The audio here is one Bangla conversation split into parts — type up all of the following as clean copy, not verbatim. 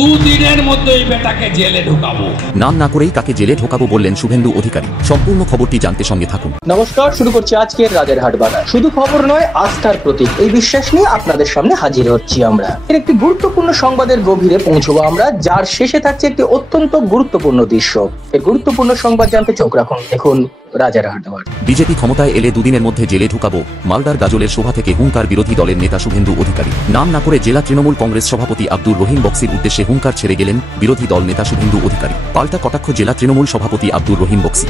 দুদিনের মধ্যে এই বেটাকে জেলে ঢোকাবো। নাম না করেই কাকে জেলে ঢোকাবো বললেন শুভেন্দু অধিকারী। সম্পূর্ণ খবরটি জানতে সঙ্গে থাকুন। নমস্কার, শুরু করছি আজকের রাজারহাট বাজার। শুধু খবর নয়, আস্থার প্রতীক, এই বিশ্বাস নিয়ে আপনাদের সামনে হাজির হচ্ছি আমরা। এর একটি গুরুত্বপূর্ণ সংবাদের গভীরে পৌঁছবো আমরা, যার শেষে থাকছে একটি অত্যন্ত গুরুত্বপূর্ণ দৃশ্য। এই গুরুত্বপূর্ণ সংবাদ জানতে চোখ রাখুন, দেখুন রাজারহাট বাজার। বিজেপি ক্ষমতায় এলে দুদিনের মধ্যে জেলে ঢুকাবো, মালদার গাজলের সভা থেকে হুঙ্কার বিরোধী দলের নেতা শুভেন্দু অধিকারী। নাম না করে জেলা তৃণমূল কংগ্রেস সভাপতি আব্দুর রহিম বক্সির উদ্দেশ্যে হুঙ্কার ছেড়ে গেলেন বিরোধী দল নেতা শুভেন্দু অধিকারী। পাল্টা কটাক্ষ জেলা তৃণমূল সভাপতি আব্দুর রহিম বক্সি।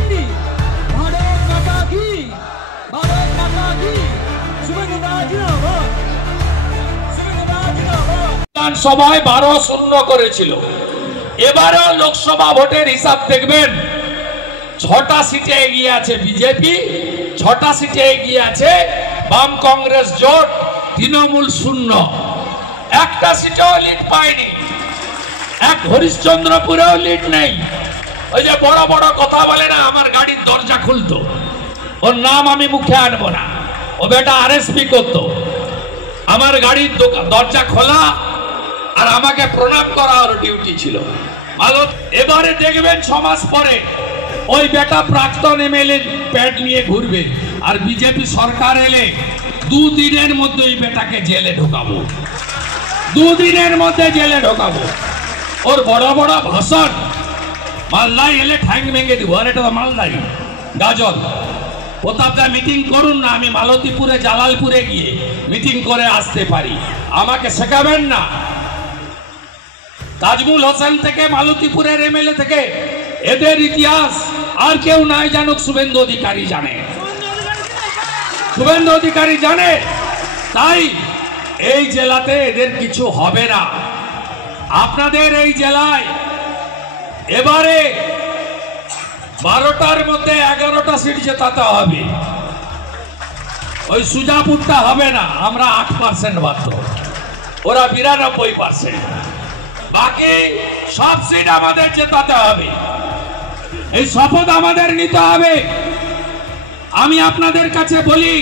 সভায় 12-0 করেছিল। এবারেও লোকসভা ভোটের হিসাব দেখবেন, 6টা সিটে এগিয়ে আছে বিজেপি, 6টা সিটে এগিয়ে আছে বাম কংগ্রেস জোট, তৃণমূল 0। একটা সিটেও লিড পায়নি, এক হরিশ্চন্দ্রপুরেও লিড নেই। ওই যে বড় বড় কথা বলে না, আমার গাড়ির দরজা খুলতো, ওর নাম আমি মুখে আনবো না, ও বেটা আরএসপি করতো। আমার গাড়ির দরজা খোলা আর আমাকে প্রণাম করা ওর ডিউটি ছিল। ভালো, এবারে দেখবেন 6 মাস পরে ওই বেটা প্রাক্তন এমএলএ প্যাড নিয়ে ঘুরবে, আর বিজেপি সরকার এলে দুদিনের মধ্যে ওই বেটাকে জেলে ঢোকাবো, দুদিনের মধ্যে জেলে ঢোকাবো। ওর বড় বড় ভাষণ, মালদায় এলে ঠ্যাং ভেঙে দিব। আর এটা তো মালদাই গাজল। প্রতাপদা মিটিং করুন না, আমি মালতীপুরে জালালপুরে গিয়ে মিটিং করে আসতে পারি, আমাকে শেখাবেন না। তাজমুল হোসেন থেকে মালতীপুরের এমএলএ থেকে এদের ইতিহাস আর কেউ নাই জানুক, শুভেন্দু অধিকারী জানে, শুভেন্দু অধিকারী জানে। তাই এই জেলাতে এদের কিছু হবে না। আপনাদের এই জেলায় এবারে 12টার মধ্যে 11টা সিট জেতাতে হবে। ওই সুজাপুরটা হবে না, আমরা 8% মাত্র, ওরা 92%। বাকি সব সিট আমাদের জেতাতে হবে, এই শপথ আমাদের নিতে হবে। আমি আপনাদের কাছে বলি,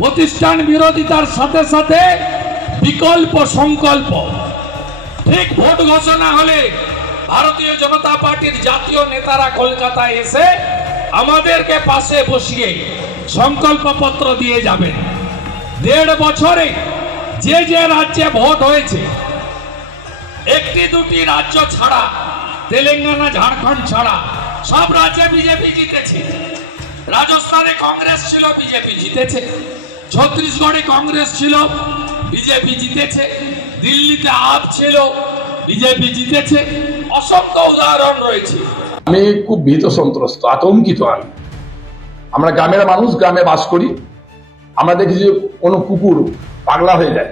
প্রতিষ্ঠান বিরোধিতার সাথে সাথে বিকল্প সংকল্প। ঠিক ভোট ঘোষণা হলে ভারতীয় জনতা পার্টির জাতীয় নেতারা কলকাতায় এসে আমাদেরকে পাশে বসিয়ে সংকল্পপত্র দিয়ে যাবেন। 1.5 বছরে যে যে রাজ্যে ভোট হয়েছে, 1-2টি রাজ্য ছাড়া, তেলেঙ্গানা ঝাড়খণ্ড ছাড়া সব রাজ্যে বিজেপি জিতেছে। রাজস্থানে কংগ্রেস ছিল, বিজেপি জিতেছে। ছত্তিশগড়ে কংগ্রেস ছিল, বিজেপি জিতেছে। দিল্লিতে আপ ছিল, বিজেপি জিতেছে। অসংখ্য উদাহরণ রয়েছে। আমি খুব ভীত, সন্ত্রস্ত, আতঙ্কিত। আমরা গ্রামের মানুষ, গ্রামে বাস করি। আমরা দেখি যে কোনো কুকুর পাগলা হয়ে যায়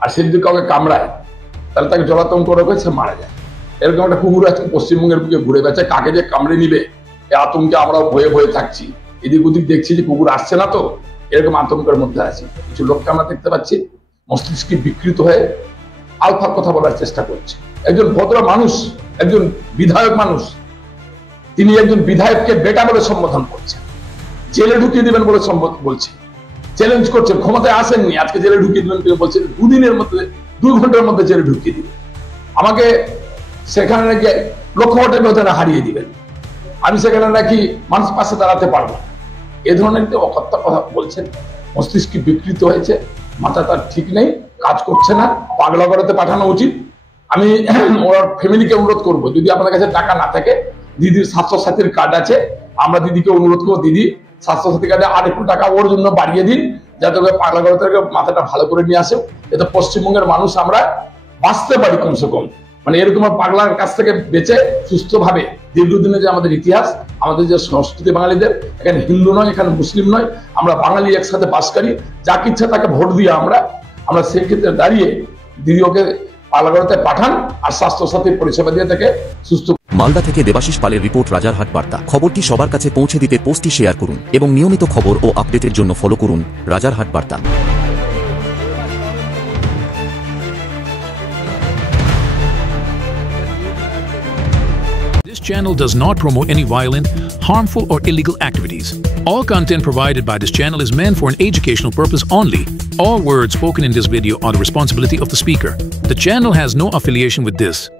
আর সে যদি কাউকে কামড়ায় তাহলে তাকে জলাতঙ্ক রোগে সে মারা যায়। এরকম একটা কুকুর আজকে পশ্চিমবঙ্গের বুকে ঘুরে বেড়াচ্ছে। কাকে যে কামড়ে নিবে এই আতঙ্কে আমরাও ভয়ে ভয়ে থাকছি। এদিক ওদিক দেখছি যে কুকুর আসছে না, তো এরকম আতঙ্কের মধ্যে আছি। কিছু লোককে আমরা দেখতে পাচ্ছি মস্তিষ্কে বিকৃত হয়ে আলফা কথা বলার চেষ্টা করছে। একজন ভদ্র মানুষ, একজন বিধায়ক মানুষ, তিনি একজন বিধায়ককে বেটা বলে সম্বোধন করছেন, জেলে ঢুকিয়ে দিবেন বলে বলছে, চ্যালেঞ্জ করছেন। ক্ষমতায় আসেননি, আজকে জেলে ঢুকিয়ে দিবেন তিনি বলছেন 2 দিনের মধ্যে, 2 ঘন্টার মধ্যে জেলে ঢুকিয়ে দিবেন। আমাকে সেখানে নাকি লক্ষ ভোটের ভেতরে হারিয়ে দিবেন, আমি সেখানে নাকি মানুষ পাশে দাঁড়াতে পারবো। এ ধরনের অকথ্য কথা বলছেন। মস্তিষ্ক বিকৃত হয়েছে, মাথা তার ঠিক নেই, কাজ করছে না, পাগলা করাতে পাঠানো উচিত। আমি ওর ফ্যামিলিকে অনুরোধ করবো, যদি আপনাদের কাছে টাকা না থাকে, দিদির স্বাস্থ্যসাথীর কার্ড আছে, আমরা দিদিকে অনুরোধ করবো, দিদি স্বাস্থ্যসাথী কার্ডে আর একটু টাকা ওর জন্য বাড়িয়ে দিন, যাতে ওকে পাগলা করাতে মাথাটা ভালো করে নিয়ে আসে, যাতে পশ্চিমবঙ্গের মানুষ আমরা বাঁচতে পারি কমসে কম। মানে এরকম পাগলার কাছ থেকে বেঁচে সুস্থভাবে দীর্ঘদিনে যে আমাদের ইতিহাস, আমাদের যে সংস্কৃতি, বাঙালিদের এখানে হিন্দু নয়, এখানে মুসলিম নয়, আমরা বাঙালি একসাথে বাস করি। যাকে ইচ্ছা তাকে ভোট দিয়ে আমরা সেই ক্ষেত্রে দাঁড়িয়ে দিদি ওকে পাগলা করাতে পাঠান আর স্বাস্থ্যসাথীর পরিষেবা দিয়ে তাকে সুস্থ। মালদা থেকে দেবাশিস পালের রিপোর্ট, রাজারহাট বার্তা। খবরটি সবার কাছে পৌঁছে দিতে পোস্টটি শেয়ার করুন এবং নিয়মিত খবর ও আপডেটের জন্য ফলো করুন রাজারহাট বার্তা। channel does not promote any violent, harmful, or illegal activities. All content provided by this channel is meant for an educational purpose only. All words spoken in this video are the responsibility of the speaker. The channel has no affiliation with this.